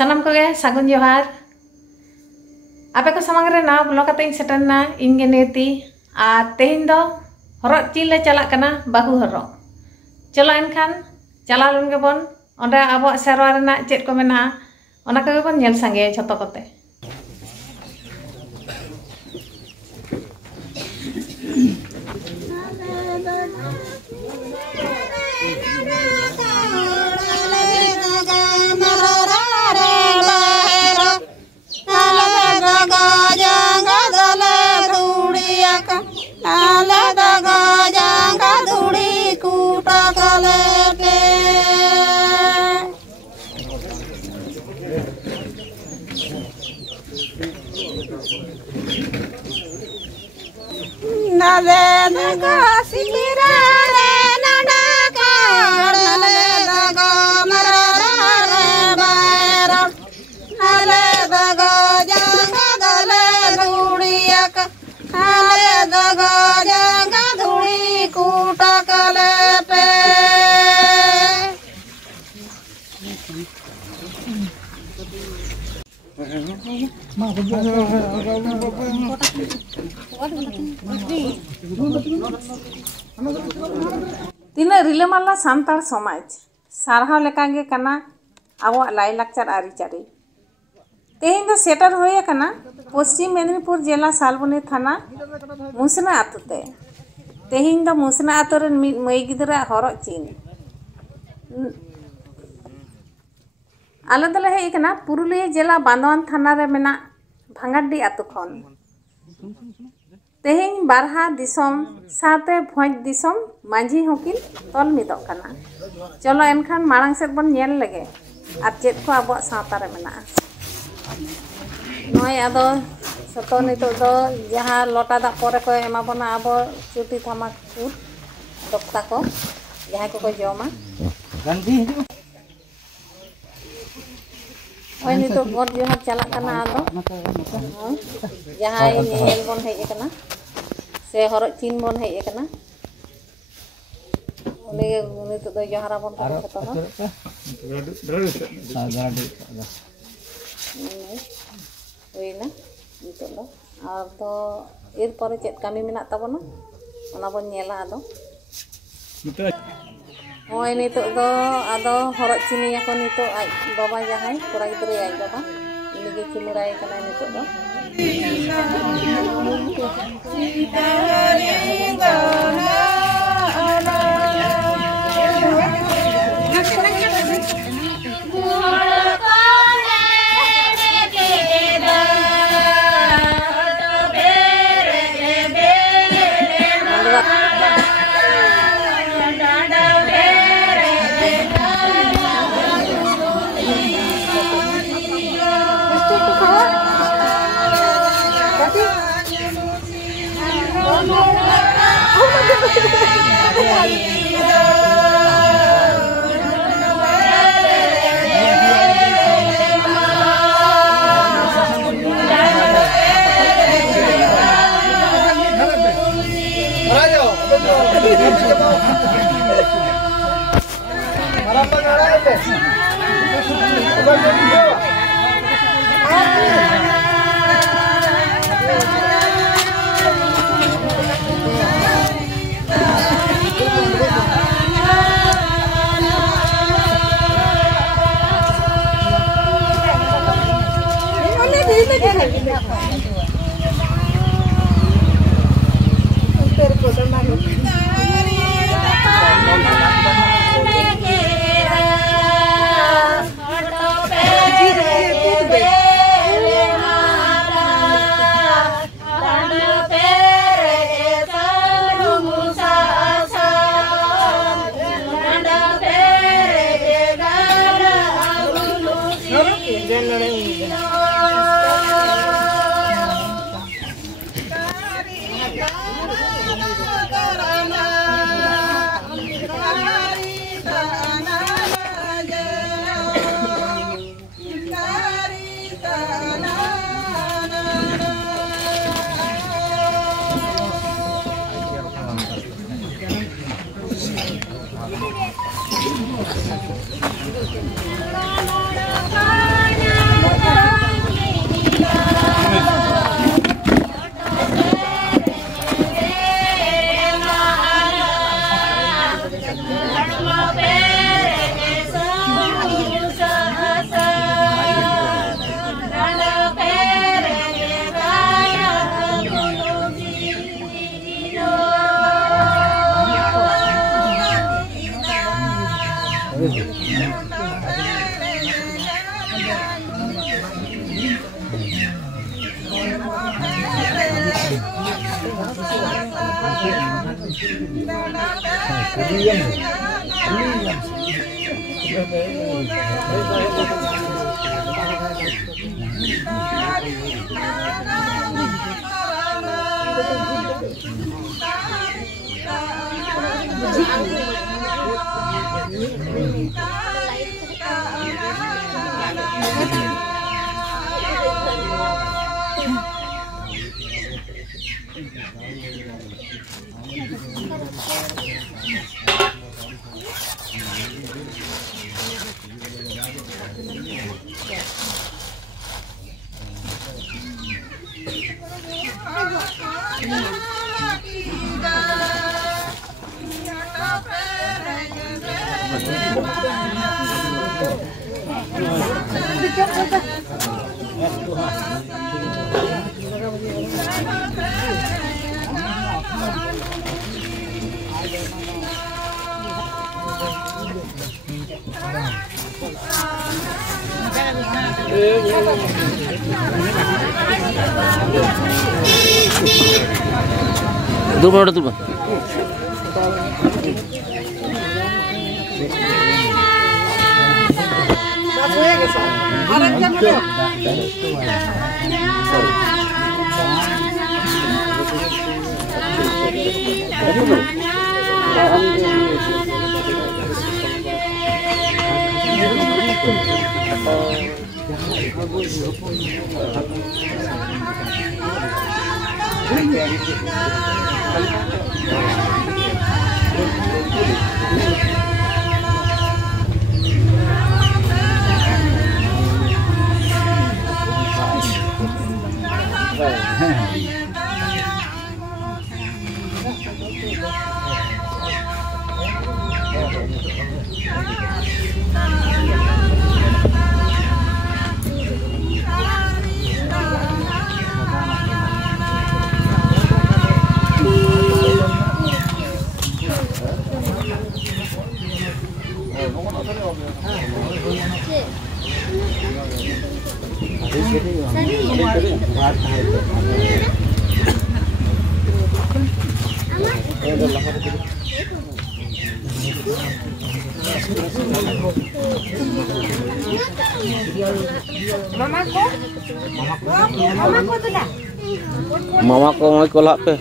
Sanam ko ge sagun johar. Ape ko samang re na blog kate ing seterna ing geneti a tehin do horok cile calak kana bahu horok. Chalo enkhan chalalun ge bon onde abo serwa rena chet ko mena ona ko bon nyel sange jhoto kote. Tina rilamala santar somaj sarhaw lekage kana awa lai lakchar ari chari tehin do setar hoye kana Paschim Medinipur jela Salboni thana Musna atute tehin do Musna atoren mai gidra horok chin alada le hei kana Puruliya jela Bandhawan thana re mena Bhangaddi atu khon tehin barha disom sate bhoj disom manjhi hokin tol midok kana cholo enkhan marang set bon nyel lege ar chet ko abo sawta re mena noy ado soto nitok do jaha lota dak pore ko ema bona abo chuti thamak kut dokta ko jaha ko joma ganti oi nitok god johar chalak kana ado jaha nyel bon hej kana se horok chin bon hej kana uni to do johara bon ko to oina nitok do ado ir pore chet kami menak tabona ona bon nyela ado oi nitok do ado horok chini ko nitok aj baba jahai kora gidre aj baba ini ge chimurai kana nitok do Dulu tuh, Bang. Mamaku mau kolak pe.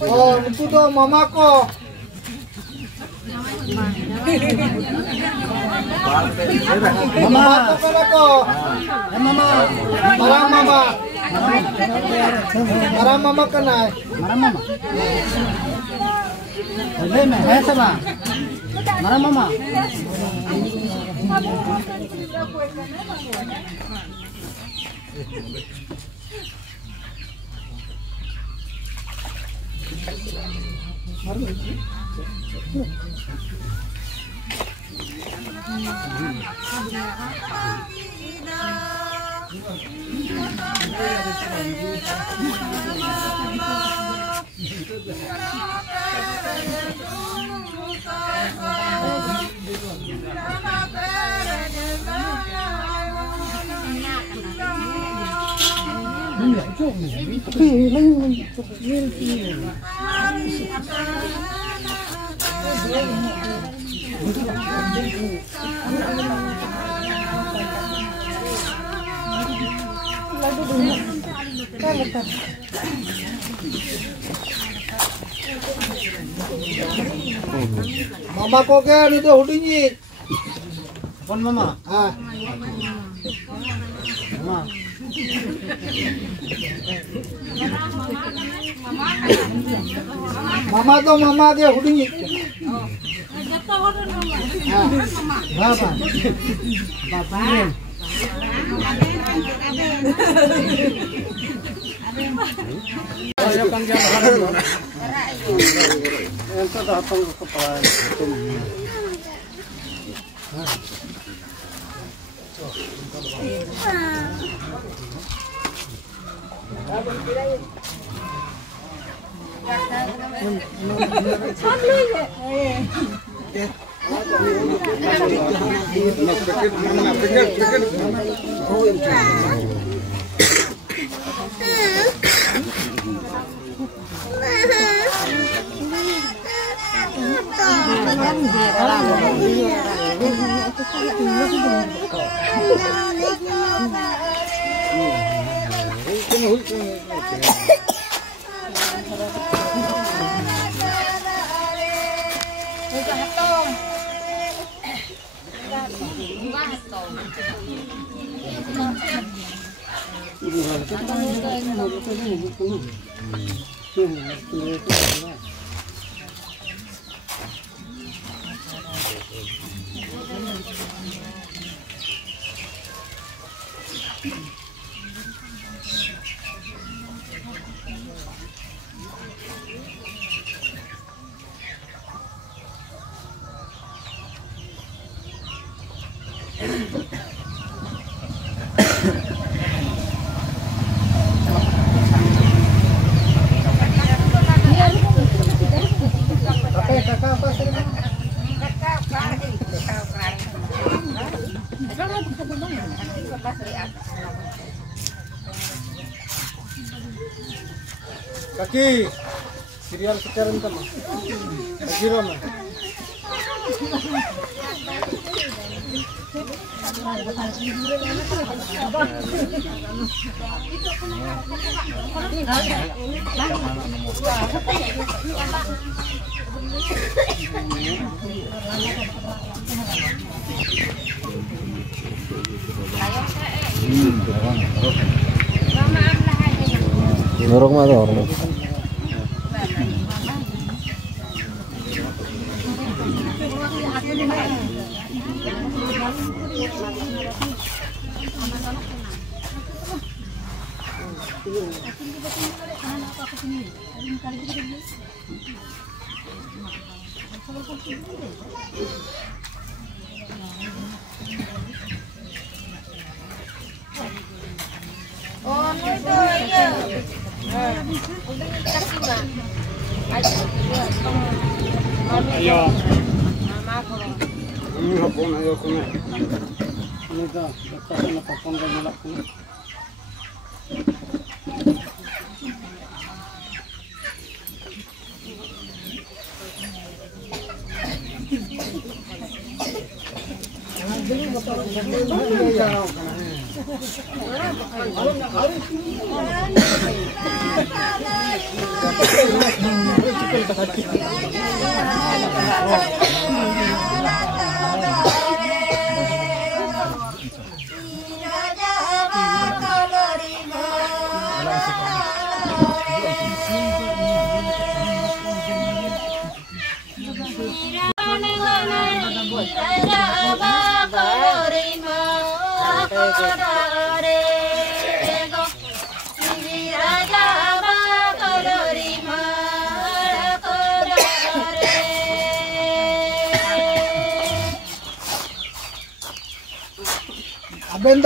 Oh, itu tuh mamaku. Mama, aku. Mama, marah mama. Marah mama kena. Marah mama. Boleh mah, hai sama. Marah mama. Mama ko kan itu hudingi. Pon mama. Ah. Mama. Mama to mama dia hudingi. Ah. Baba. Baba. Ayo kan dia makan. Ento datang ke kepala. Kaki, serial sekarang sama. Kaki Roma. Norok mah norok. Oh, itu iya. Ayo. Ini hapon ayo kena. Ini dah, kita nak hapon kan nak kena.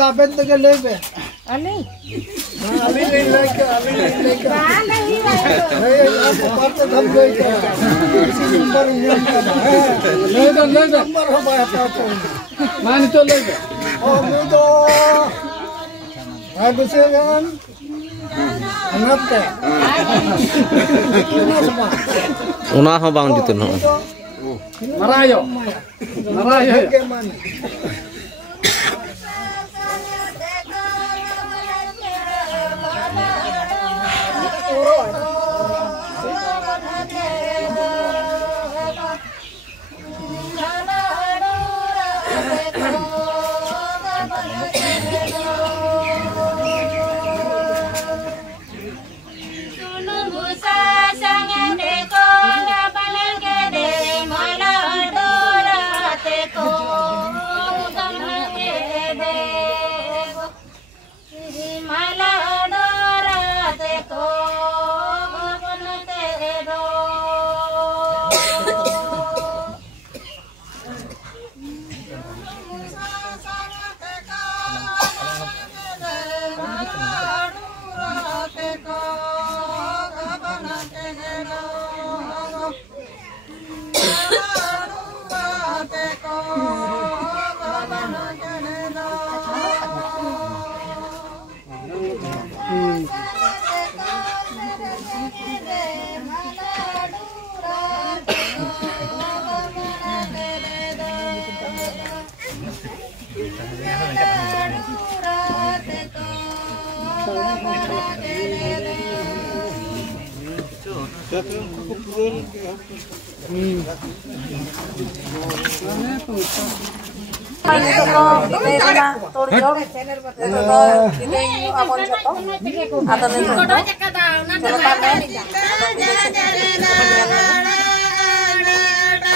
Aben to ke lebe. Ani. Ali leke. Mana hilang itu? Hey, part dham goi ka. Isi number niyan ka. Le number ho ba ta to. Mani to lebe. Oh, mu to. Agusegan. Kenapa? Una ho bang gitu no. Marayo. Marayo. Bagaimana?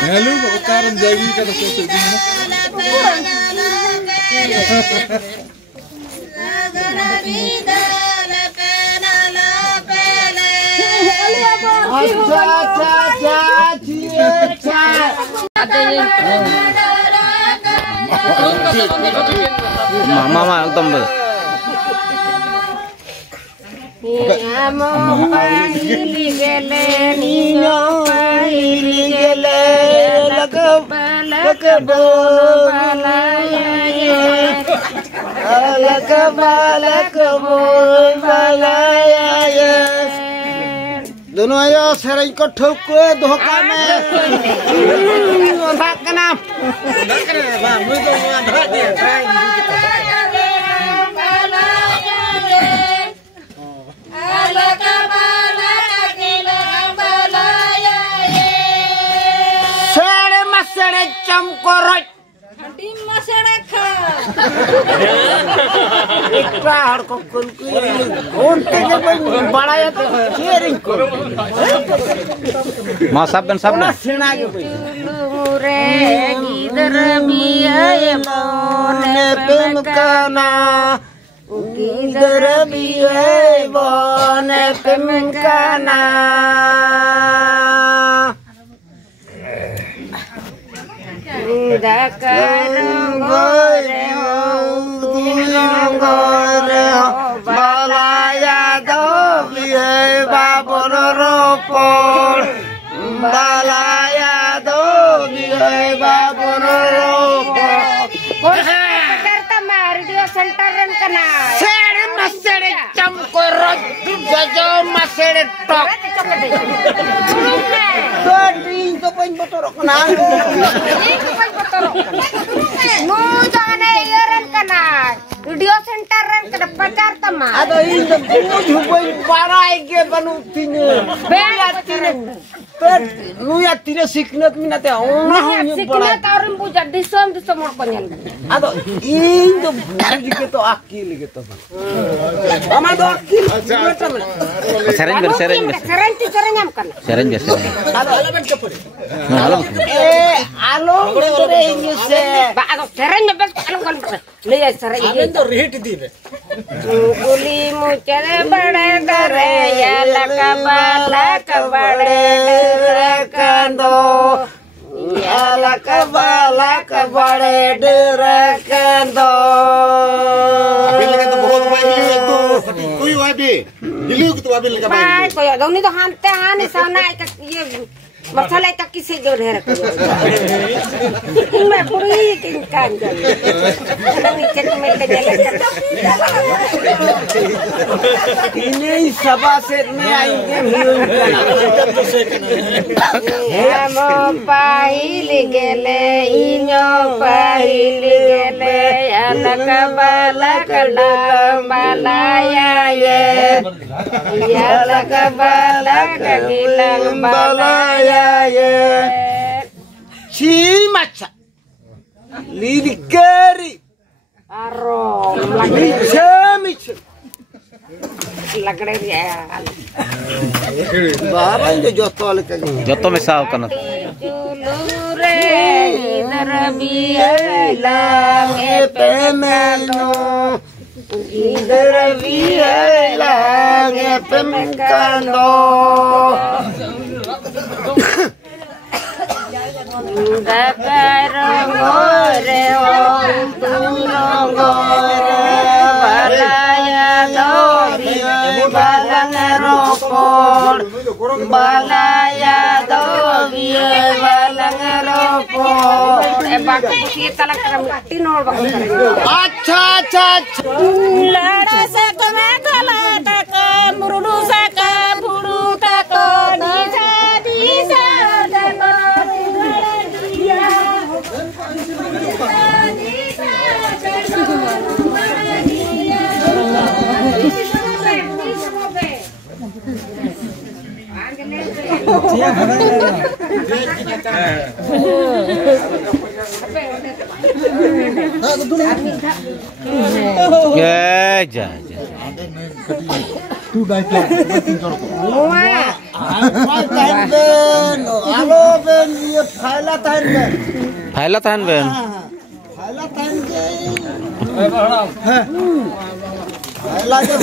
Halo, utara jadi kata sesuatu ini. Mama tombol. Dono ayo sering ko ठोको धोखा में भाग के नाम सेड़े मसेड़े चमको रोज इतना हर को घूमते के बड़ा ये शेयरिंग को Mau sabdan sabdan. सेना के रे गिदर बिया ने प्रेम काना गिदर बिया ने प्रेम काना balaya dobi babor ropor balaya dobi babor ropor radio center ren kena sere masere camkoro jajo masere tok ding to pain botorok nang nu jangan ren kena video center ren kena pacar teman ado indo buju pain parai ke banutinya nu ya tira siknat minate orang siknat orang puja disom orang ado indo buju gitu akil gitu ama do akil Sering nyam kan Sering biasa. alo sering se ba ado sering bebas alam kan lihat sering ando rehit di be guli mucere bade dare ya laka bade rakando ya laka bade rakando Baik, koyo dong ni to hante hani sana ka ye मसाला का किसे जो ढेर मैं पूरी किंकान कर नीचे में ले ini sabah set में आएंगे हम पाइल गेले इनो पाइल गेले अलग बालक बालाया ये अलग बालक गिlang balaya ye si maca lirikeri arom mice lagre ya barang jo joto lagi joto mesau kana julure darbiela pemeno darbiela pemkando Dakarongore ontulongore balaya dobi balangaropor balaya dobi balangaropor bakti kita lakam tinol bakti acha lada sakame kala taka murudu saka buru taka disa taka Tu dah plan. halo ben ye phaila tahan ben phaila tahan ben phaila tahan ke phaila je